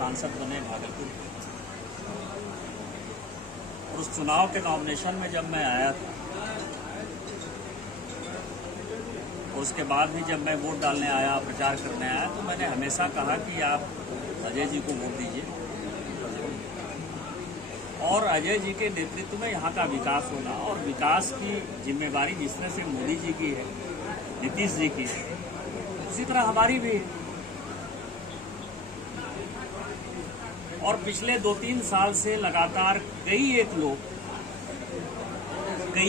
सांसद बने भागलपुर के। और उस चुनाव के नॉमिनेशन में जब मैं आया था, उसके बाद भी जब मैं वोट डालने आया, प्रचार करने आया, तो मैंने हमेशा कहा कि आप अजय जी को वोट दीजिए और अजय जी के नेतृत्व में यहाँ का विकास होगा। और विकास की जिम्मेवारी जिस तरह से मोदी जी की है, नीतीश जी की है, उसी तरह हमारी भी है। और पिछले 2-3 साल से लगातार कई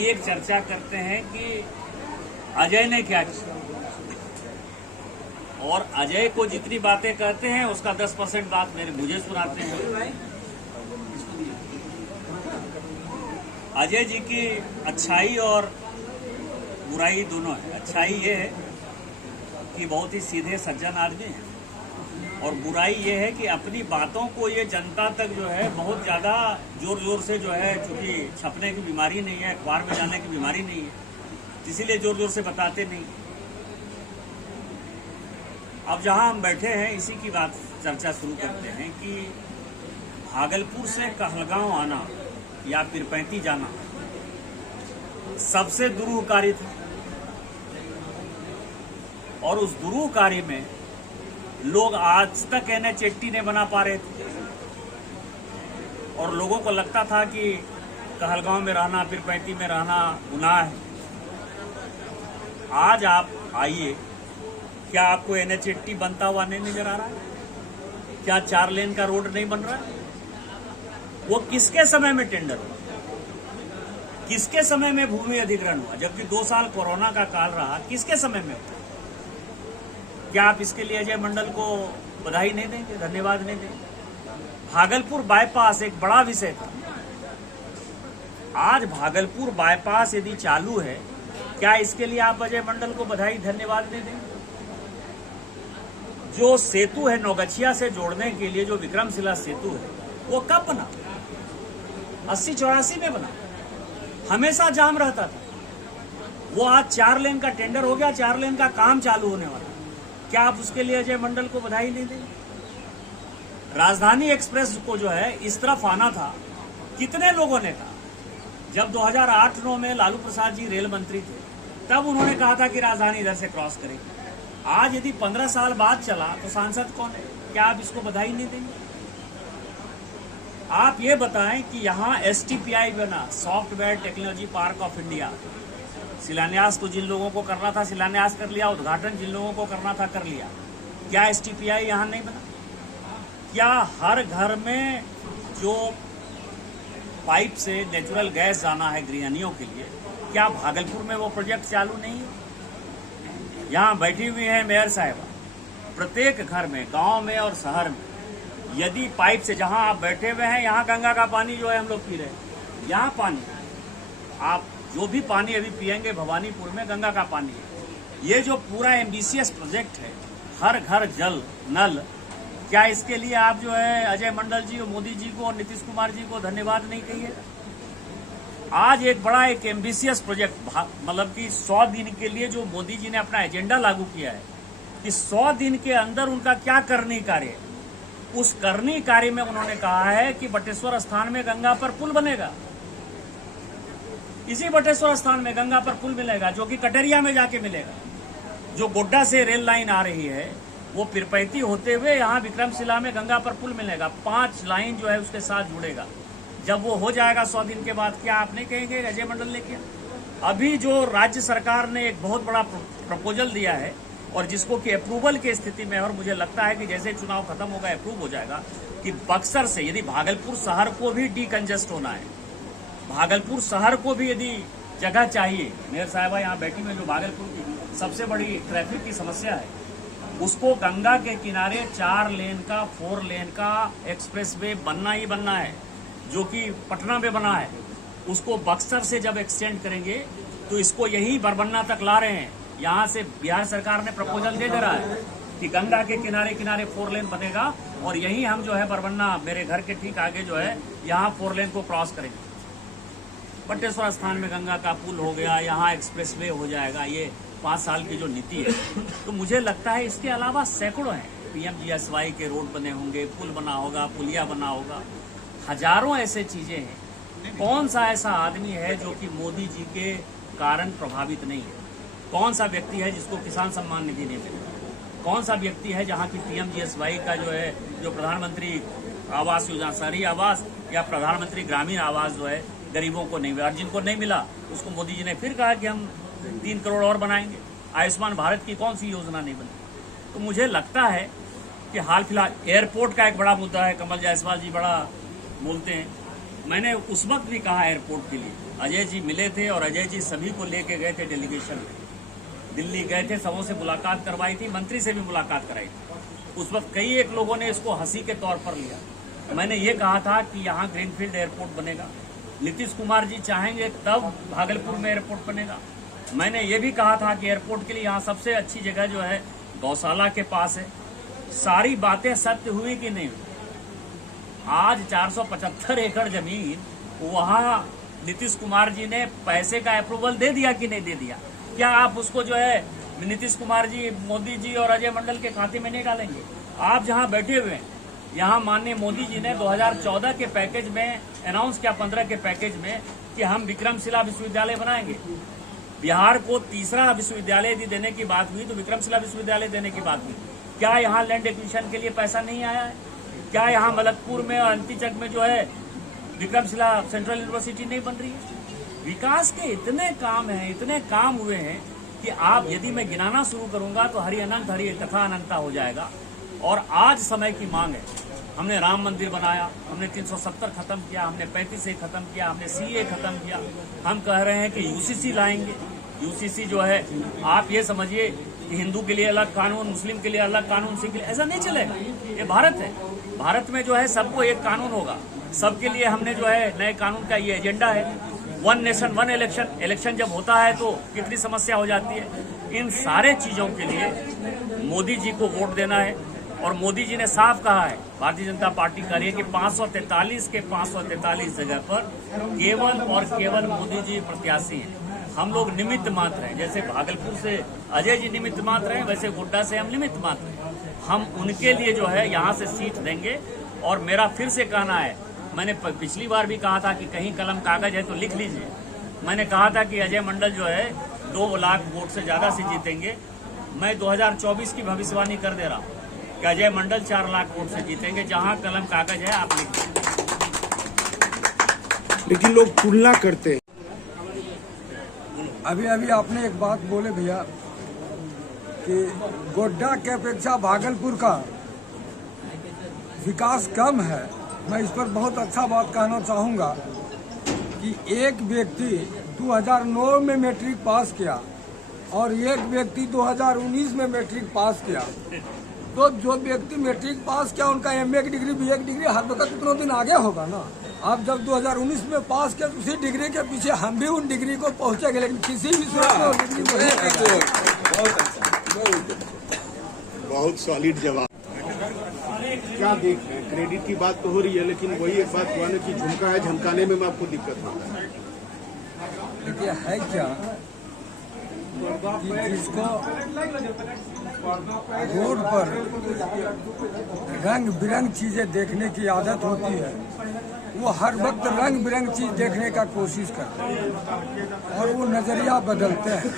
एक चर्चा करते हैं कि अजय ने क्या किया, और अजय को जितनी बातें कहते हैं उसका 10% बात मुझे सुनाते हैं। अजय जी की अच्छाई और बुराई दोनों है। अच्छाई ये है कि बहुत ही सीधे सज्जन आदमी हैं, और बुराई ये है कि अपनी बातों को ये जनता तक जो है बहुत ज़्यादा जोर से जो है, चूँकि छपने की बीमारी नहीं है, अखबार में जाने की बीमारी नहीं है, इसीलिए जोर से बताते नहीं। अब जहां हम बैठे हैं इसी की बात चर्चा शुरू करते हैं कि भागलपुर से कहलगांव आना या पीरपैंती जाना सबसे दुरूह कार्य था, और उस दुरूह कार्य में लोग आज तक NH-80 नहीं बना पा रहे थे, और लोगों को लगता था कि कहलगांव में रहना, पीरपैंती में रहना गुनाह है। आज आप आइए, क्या आपको NH-80 बनता हुआ नहीं नजर आ रहा है? क्या 4 लेन का रोड नहीं बन रहा है? वो किसके समय में टेंडर हुआ, किसके समय में भूमि अधिग्रहण हुआ, जबकि 2 साल कोरोना का काल रहा, किसके समय में हुआ? क्या आप इसके लिए अजय मंडल को बधाई नहीं देंगे, धन्यवाद नहीं देंगे? भागलपुर बाईपास एक बड़ा विषय था। आज भागलपुर बाईपास यदि चालू है, क्या इसके लिए आप अजय मंडल को बधाई धन्यवाद नहीं देंगे? जो सेतु है नौगछिया से जोड़ने के लिए, जो विक्रमशिला सेतु है, वो कब बना? 80-84 में बना, हमेशा जाम रहता था। वो आज 4 लेन का टेंडर हो गया, 4 लेन का काम चालू होने वाला। क्या आप उसके लिए अजय मंडल को बधाई नहीं देंगे? राजधानी एक्सप्रेस को जो है इस तरफ आना था, कितने लोगों ने कहा, जब 2008-9 में लालू प्रसाद जी रेल मंत्री थे, तब उन्होंने कहा था कि राजधानी इधर से क्रॉस करेगी। आज यदि 15 साल बाद चला तो सांसद कौन है? क्या आप इसको बधाई नहीं देंगे? आप ये बताएं कि यहाँ STPI बना, software technology park of India, शिलान्यास तो जिन लोगों को करना था शिलान्यास कर लिया, उद्घाटन जिन लोगों को करना था कर लिया। क्या STPI यहाँ नहीं बना? क्या हर घर में जो पाइप से नेचुरल गैस जाना है गृहिणियों के लिए, क्या भागलपुर में वो प्रोजेक्ट चालू नहीं है? यहाँ बैठी हुई है मेयर साहिबा, प्रत्येक घर में, गांव में और शहर में, यदि पाइप से, जहां आप बैठे हुए हैं यहाँ गंगा का पानी जो है हम लोग पी रहे हैं, यहाँ पानी, आप जो भी पानी अभी पिएंगे भवानीपुर में गंगा का पानी है। ये जो पूरा एम्बिशियस प्रोजेक्ट है, हर घर जल नल, क्या इसके लिए आप जो है अजय मंडल जी और मोदी जी को और नीतीश कुमार जी को धन्यवाद नहीं कहिएगा? आज एक बड़ा एक एम्बिशियस प्रोजेक्ट, मतलब कि 100 दिन के लिए जो मोदी जी ने अपना एजेंडा लागू किया है कि 100 दिन के अंदर उनका क्या करनी कार्य है, उस करनी कार्य में उन्होंने कहा है कि बटेश्वर स्थान में गंगा पर पुल बनेगा। इसी बटेश्वर स्थान में गंगा पर पुल मिलेगा, जो कि कटरिया में जाके मिलेगा। जो गोड्डा से रेल लाइन आ रही है, वो पीरपैंती होते हुए यहाँ विक्रमशिला में गंगा पर पुल मिलेगा। 5 लाइन जो है उसके साथ जुड़ेगा। जब वो हो जाएगा 100 दिन के बाद, क्या आप नहीं कहेंगे अजय मंडल ने किया? अभी जो राज्य सरकार ने एक बहुत बड़ा प्रपोजल दिया है, और जिसको कि अप्रूवल की स्थिति में है, और मुझे लगता है कि जैसे चुनाव खत्म होगा अप्रूव हो जाएगा, कि बक्सर से यदि भागलपुर शहर को भी डीकंजेस्ट होना है, भागलपुर शहर को भी यदि जगह चाहिए, मेयर साहिबा यहाँ बैठी में, जो भागलपुर की सबसे बड़ी ट्रैफिक की समस्या है, उसको गंगा के किनारे 4 लेन का 4 लेन का एक्सप्रेस वे बनना ही बनना है, जो कि पटना में बना है। उसको बक्सर से जब एक्सटेंड करेंगे तो इसको यही बरबन्ना तक ला रहे हैं। यहाँ से बिहार सरकार ने प्रपोजल दे रहा है कि गंगा के किनारे किनारे 4 लेन बनेगा, और यही हम जो है बरबन्ना, मेरे घर के ठीक आगे जो है, यहाँ 4 लेन को क्रॉस करेंगे। बटेश्वर स्थान में गंगा का पुल हो गया, यहाँ एक्सप्रेसवे हो जाएगा। ये 5 साल की जो नीति है, तो मुझे लगता है इसके अलावा सैकड़ों हैं। PMGSY के रोड बने होंगे, पुल बना होगा, पुलिया बना होगा, हजारों ऐसे चीजें हैं। कौन सा ऐसा आदमी है जो कि मोदी जी के कारण प्रभावित नहीं है? कौन सा व्यक्ति है जिसको किसान सम्मान निधि नहीं मिला? कौन सा व्यक्ति है जहाँ की PMGSY का जो प्रधानमंत्री आवास योजना, शहरी आवास या प्रधानमंत्री ग्रामीण आवास जो है गरीबों को नहीं मिला, और जिनको नहीं मिला उसको मोदी जी ने फिर कहा कि हम 3 करोड़ और बनाएंगे। आयुष्मान भारत की कौन सी योजना नहीं बनी? तो मुझे लगता है कि हाल फिलहाल एयरपोर्ट का एक बड़ा मुद्दा है। कमल जायसवाल जी बड़ा बोलते हैं। मैंने उस वक्त भी कहा एयरपोर्ट के लिए, अजय जी मिले थे और अजय जी सभी को लेके गए थे डेलीगेशन में, दिल्ली गए थे, सबों से मुलाकात करवाई थी, मंत्री से भी मुलाकात कराई थी। उस वक्त कई एक लोगों ने इसको हंसी के तौर पर लिया। मैंने ये कहा था कि यहाँ ग्रीनफील्ड एयरपोर्ट बनेगा, नीतीश कुमार जी चाहेंगे तब भागलपुर में एयरपोर्ट बनेगा। मैंने ये भी कहा था कि एयरपोर्ट के लिए यहाँ सबसे अच्छी जगह जो है गौशाला के पास है। सारी बातें सत्य हुई कि नहीं हुई? आज 475 एकड़ जमीन वहाँ नीतीश कुमार जी ने पैसे का अप्रूवल दे दिया कि नहीं दे दिया? क्या आप उसको जो है नीतीश कुमार जी, मोदी जी और अजय मंडल के खाते में नहीं डालेंगे? आप जहाँ बैठे हुए हैं, यहाँ माननीय मोदी जी ने 2014 के पैकेज में अनाउंस किया, 15 के पैकेज में, कि हम विक्रमशिला विश्वविद्यालय बनाएंगे। बिहार को तीसरा विश्वविद्यालय यदि देने की बात हुई तो विक्रमशिला विश्वविद्यालय देने की बात हुई। क्या यहाँ लैंड एक्विजिशन के लिए पैसा नहीं आया है? क्या यहाँ मलकपुर में और अंतीचक में जो है विक्रमशिला सेंट्रल यूनिवर्सिटी नहीं बन रही है? विकास के इतने काम हैं, इतने काम हुए हैं कि आप यदि मैं गिनाना शुरू करूंगा तो हरि अनंत हरि कथा अनंता हो जाएगा। और आज समय की मांग है। हमने राम मंदिर बनाया, हमने 370 खत्म किया, हमने 35A खत्म किया, हमने CA खत्म किया। हम कह रहे हैं कि UCC लाएंगे। UCC जो है, आप ये समझिए कि हिंदू के लिए अलग कानून, मुस्लिम के लिए अलग कानून, सिख के लिए, ऐसा नहीं चलेगा। ये भारत है। भारत में जो है सबको एक कानून होगा, सबके लिए हमने जो है नए कानून का ये एजेंडा है। 1 नेशन 1 इलेक्शन। इलेक्शन जब होता है तो कितनी समस्या हो जाती है। इन सारे चीजों के लिए मोदी जी को वोट देना है। और मोदी जी ने साफ कहा है, भारतीय जनता पार्टी कह रही है कि 543 के 543 जगह पर केवल और केवल मोदी जी प्रत्याशी हैं। हम लोग निमित्त मात्र हैं। जैसे भागलपुर से अजय जी निमित्त मात्र हैं, वैसे गोड्डा से हम निमित्त मात्र हैं। हम उनके लिए जो है यहाँ से सीट देंगे। और मेरा फिर से कहना है, मैंने पिछली बार भी कहा था कि कहीं कलम कागज है तो लिख लीजिए। मैंने कहा था कि अजय मंडल जो है 2 लाख वोट से ज्यादा से जीतेंगे। मैं 2024 की भविष्यवाणी कर दे रहा हूँ कि अजय मंडल 4 लाख वोट से जीतेंगे। जहां कलम कागज है आप लिख दीजिए। लेकिन लोग तुलना करते हैं। अभी अभी आपने एक बात बोले भैया कि गोड्डा के अपेक्षा भागलपुर का विकास कम है। मैं इस पर बहुत अच्छा बात कहना चाहूँगा कि एक व्यक्ति 2009 में मैट्रिक पास किया और एक व्यक्ति 2019 में मैट्रिक पास किया। तो जो व्यक्ति मैट्रिक पास किया उनका MA की डिग्री, BA की डिग्री हर वक्त इतना दिन आगे होगा ना। आप जब 2019 में पास किया, उसी डिग्री के पीछे हम भी उन डिग्री को पहुंचेंगे, लेकिन किसी भी सूरत में डिग्री बहुत सॉलिड जवाब। क्या देख रहे हैं, क्रेडिट की बात तो हो रही है, लेकिन वही एक बात हुआ ना कि झुमका है, झमकाने में आपको दिक्कत होता है। देखिए है क्या कि जिसको रोड पर रंग बिरंग चीजें देखने की आदत होती है, वो हर वक्त रंग बिरंग चीज देखने का कोशिश करते हैं और वो नजरिया बदलते हैं।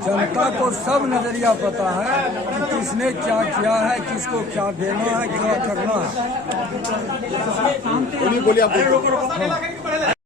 जनता को सब नजरिया पता है कि किसने क्या किया है, किसको क्या देना है, क्या करना है। बोलिए आप।